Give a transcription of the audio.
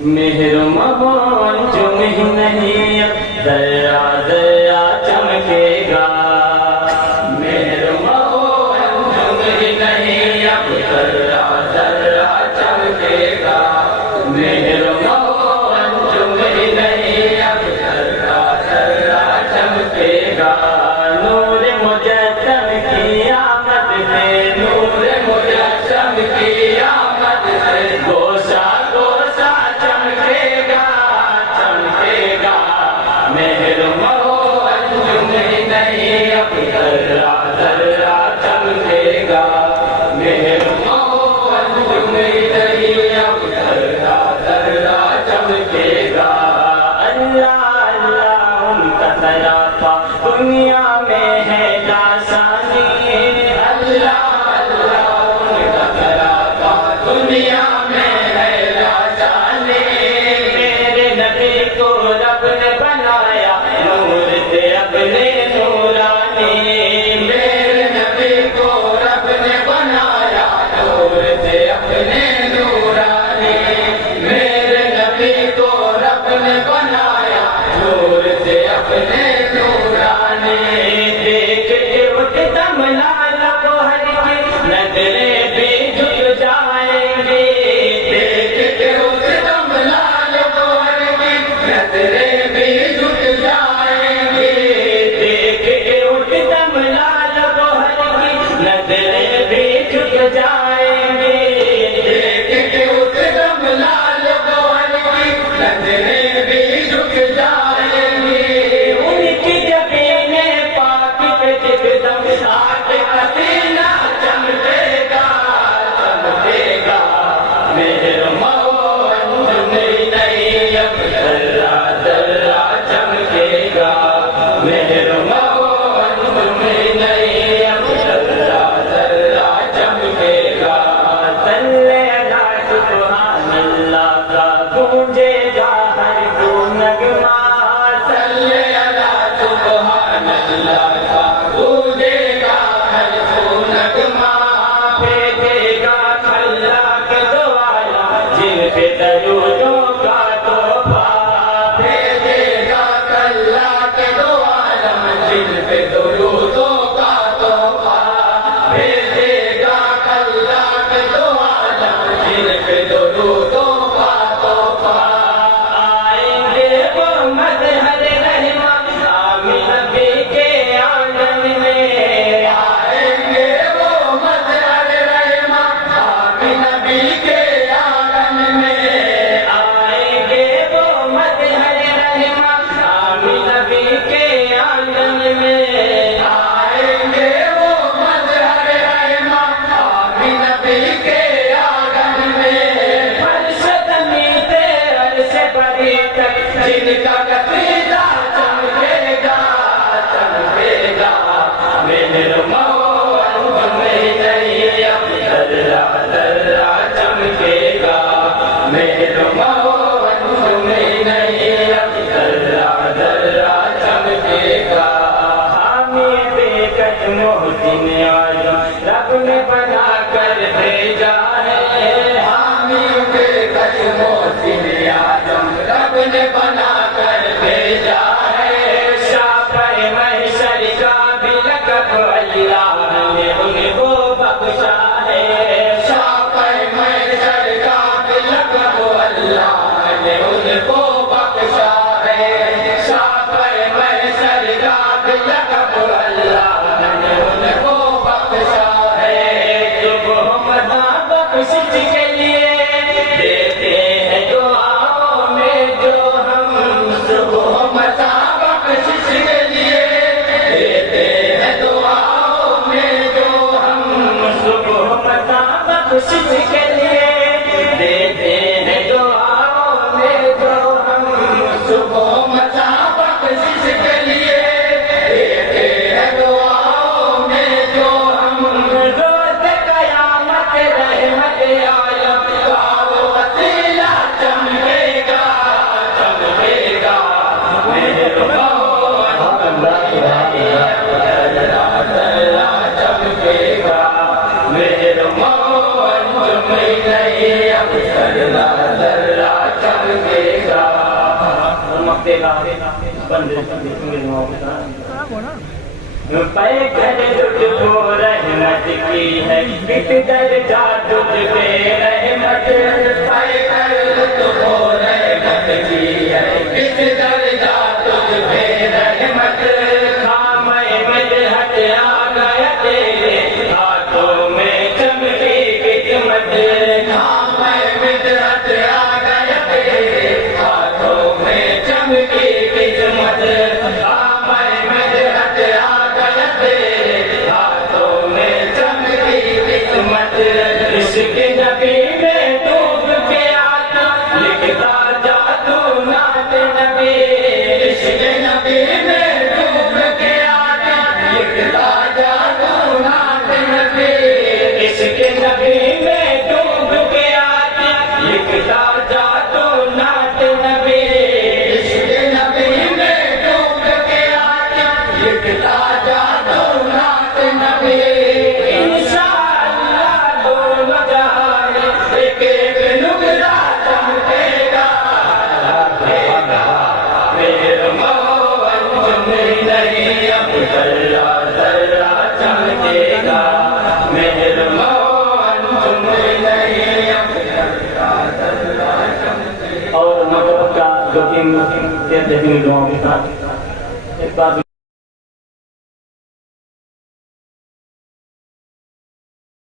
مہر مہون جم ہی نہیں اب ذرا ذرا چمکے گا، مہر مہون جم ہی نہیں اب ذرا ذرا چمکے گا، مہر مہون جم ہی نہیں اب ذرا ذرا چمکے گا، نور مجسم کی آمد سے، نور مجسم کی آمد سے گوشہ گوشہ چمکے گا، چمکے گا، مہر مہون جم ہی نہیں اب ذرا ذرا چمکے گا، مہر مہون جم ہی نہیں اب ذرا ذرا چمکے گا، اللہ اللہ ان کا سراپا دنیا میں ہے لاشانی، اللہ اللہ ان کا سراپا دنیا میں ہے لاشانی، میرے نبی کو رب نے بنایا نور سے اپنے نورانی، میرے نبی کو رب نے بنایا نور سے اپنے نورانی، میرے نبی کو رب نے بنایا نور سے اپنے نورانی، دیکھ کے اٹھ دم لال گوہر کی نظریں بھی جھک جائیں گی، دیکھ کے اٹھ دم لال گوہر کی نظریں بھی جھک جائیں گی، دیکھ کے اٹھ دم لال گوہر کی نظریں بھی جھک جائیں گی، دیکھ کے اٹھ دم لال گوہر کی نظریں بھی جھک جائیں گی، ان کی جبین پاک پہ جب دم آگ کا سینہ چمکے گا، چمکے گا، مہر مہون جم ہی نہیں اب ذرا ذرا چمکے گا، مہر مہون جم ہی نہیں اب ذرا ذرا چمکے گا، صلی اللہ سبحان اللہ کا گونجے گا ہر کو نغمہ، صلی اللہ سبحان اللہ کا گونجے گا ہر کو نغمہ، بھیجے گا خلاق دو عالم جن پہ درودوں کا تحفہ، بھیجے گا خلاق دو عالم جن پہ درودوں کا تحفہ، بھیجے گا خلاق دو عالم جن پہ درودوں کا تحفہ، آئیں گے وہ مظہر رحمت آمین نبی کے آنگن میں، آئیں گے وہ مظہر رحمت آمین نبی کے آنگن میں، آئیں گے وہ مظہر رحمت آمین نبی کے آنگن میں، آئیں گے وہ مظہر رحمت آمین نبی کے آنگن میں، فرش زمین سے عرش بری تک جن کا قصیدہ چمکے گا، چمکے گا، مہر مہون جم ہی نہیں اب ذرا ذرا چمکے گا، مہر مہون جم ہی نہیں اب ذرا ذرا چمکے گا، حامی بے کش محسن اعظم رب نے بنا کر بھیجا ہے، حامی بے کش محسن اعظم رب نے بنا کر بھیجا ہے، شاپر محشر کا بھی لقب اللہ نے ان کو بخشا ہے، شاپر محشر کا بھی لقب اللہ نے ان کو بخشا ہے، شاپر محشر کا بھی لقب اللہ نے ان کو بخشا ہے، صبح مداں بخشش کے لیے دیتے ہیں دعاؤں میں جو ہم، صبح مداں بخشش کے لیے دیتے ہیں دعاؤں میں جو ہم، صبح پیکر تجھ کو رحمت کی ہے ایک درجہ تجھ پہ رحمت پیکر تجھ کو رحمت کی ہے ایک درجہ تجھ پہ رحمت خامہ مدحت آ گیا تیرے ہاتھوں میں چمکی قسمت خامہ مدحت آ گیا تیرے ہاتھوں میں چمکی قسمت خامہ مدحت آ عشق نبی میں ڈوب کے آنا لکھتا جا تو نعت نبی عشق نبی میں ڈوب کے آنا لکھتا جا تو نعت نبی عشق نبی میں ڈوب کے آنا لکھتا جا تو نعت نبی عشق نبی میں ڈوب کے آنا لکھتا جا تو نعت نبی اور محبت کا دو تین دعاؤں کے ساتھ ایک بات